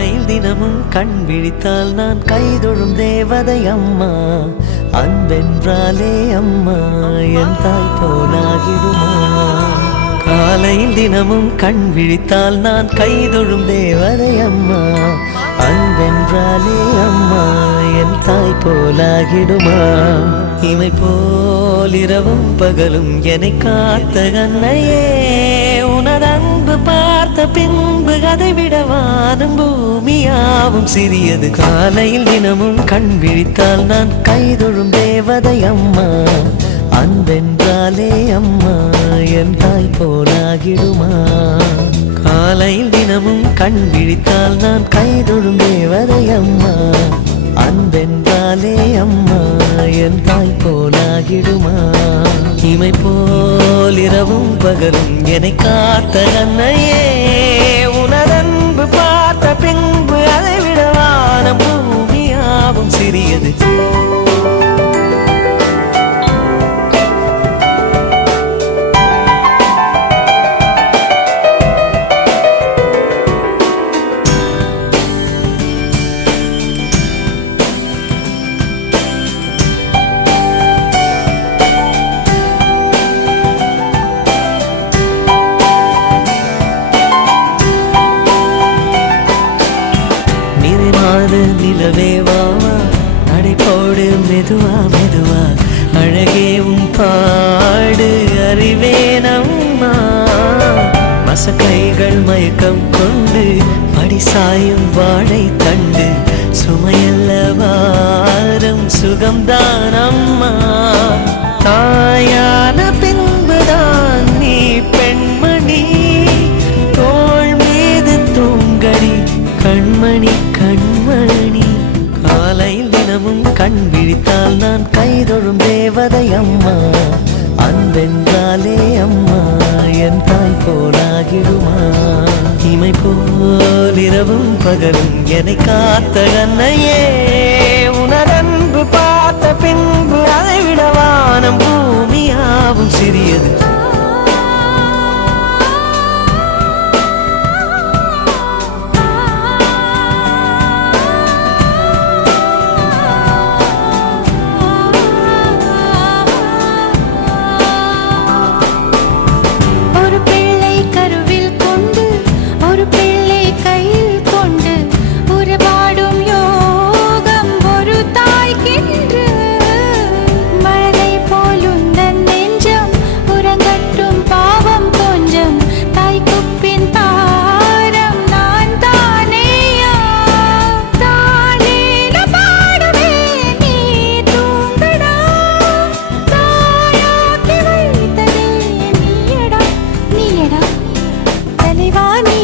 காலையில் தினமும் கண் விழித்தால் நான் கைதொழும் தேவதை அம்மா. அன்பென்றாலே அம்மா என் தாய் போலாகிடுமா. காலையில் தினமும் கண் விழித்தால் நான் கைதொழும் தேவதை அம்மா. அன்பென்றாலே அம்மா என் தாய் போலாகிடுமா. இமை போல் இரவும் பகலும் என்னை காத்த கண்ணையே, உனது அன்பு பார்த்த பின்பு அதை விட வானம் பூமியாவும் சிறியது. காலையில் தினமும் கண் விழித்தால் நான் கைதொழும் தேவதை அம்மா. அன்பென்றாலே அம்மா என் தாய் போலாகிடுமா. காலையில் தினமும் கண் விழித்தால் நான் கைதொழும் தேவதை அம்மா. அன்பென்றாலே அம்மா என் தாய் போலாகிடுமா. இமை போல் இரவும் பகலும் என்னை காத்த கண்ணையே, உனதன்பு பார்த்த பின்பு அதை விட வானம் பூமியாவும் சிறியது. நிலவே வாவா நடைபோடு மெதுவா மெதுவா, அழகே உன் பாடு அறிவேனம்மா. மசக்கைகள் மயக்கம் கொண்டு படிசாயும் வாழை தண்டு, சுமையல்ல வாரம் சுகம்தான் அம்மா. தாயான பின்புதான் நீ பெண்மணி, தோள் மீது தூங்கடி கண்மணி கண்மணி. காலையில் தினமும் கண் விழித்தால் நான் கைதொழும் தேவதை அம்மா. அன்பென்றாலே அம்மா என் தாய் போலாகிடுமா. இமை போல் இரவும் பகலும் என்னை காத்த கண்ணையே, உனதன்பு பார்த்த பின்பு அதை விட வானம் பூமியாவும் சிறியது. தலைவாணி